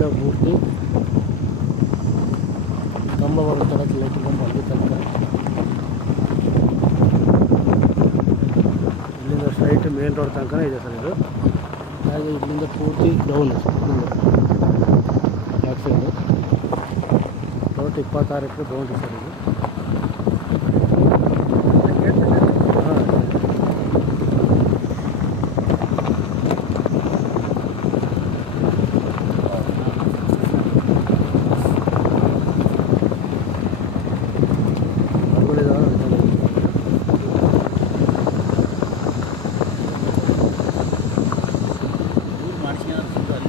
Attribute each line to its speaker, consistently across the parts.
Speaker 1: ಪೂರ್ತಿ ಕಂಬ ಬರುತ್ತಾರೆ ಲೈಟ್ ಕಂಬ ಅಲ್ಲಿ ತನಕ. ಇಲ್ಲಿಂದ ಸ್ಟ್ರೈಟ್ ಮೇನ್ ರೋಡ್ ತನಕ ಇದೆ ಸರ್ ಇದು. ಹಾಗೆ ಇಲ್ಲಿಂದ ಪೂರ್ತಿ ಡೌನ್ ಬ್ಯಾಕ್ ಸೈಡು ಟೋಟ್ ಇಪ್ಪತ್ತಾರು ಎಕರೆ ಬೌಂಡ್ರಿ ಸರ್ ಇದು.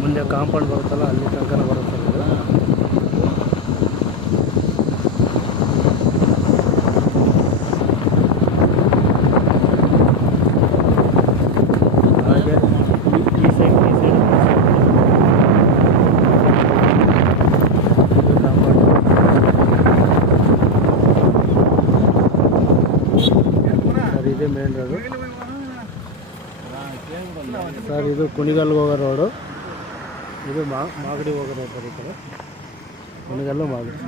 Speaker 1: ಮುಂದೆ ಕಾಂಪೌಂಡ್ ಬರುತ್ತಲ್ಲ ಅಲ್ಲಿ ತನಕ ಬರುತ್ತೆ ಮೇನ್ ರೋಡು ಸರ್ ಇದು ಕುಣಿಗಲ್ಗೆ ಹೋಗೋ ರೋಡು ಇದು ಮಾಗಡಿ ಹೋಗೋ ರೋಡ್ ಸರ್ ಈ ಕಡೆ. ಕುಣಿಗಲ್ಲು ಮಾಗಡಿ.